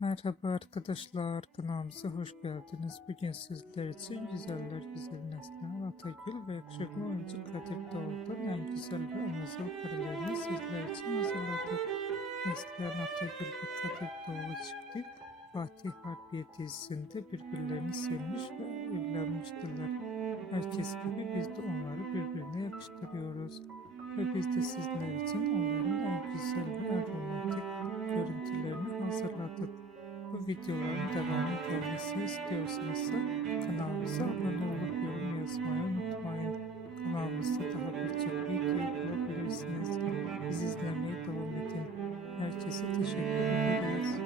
Merhaba arkadaşlar, kanalımıza hoş geldiniz. Bugün sizler için güzeller güzel Neslihan Atagül ve yakışıklı oyuncu Kadir Doğulu'dan en güzel ve en özel karelerini sizler için hazırladık. Neslihan Atagül ve Kadir Doğulu çifti Fatih Harbiye dizisinde birbirlerini sevmiş ve evlenmiştiler. Herkes gibi biz de onları birbirine yakıştırıyoruz. Ve biz de sizler için onların en güzel ve en romantik görüntülerini hazırladık. Bu videoların devamı gelmesini istiyorsanız kanalımıza abone olup yorum yazmayı unutmayın. Kanalımızda daha birçok video bulabilirsiniz. Bizi izlemeye devam edin. Herkese teşekkür ederiz.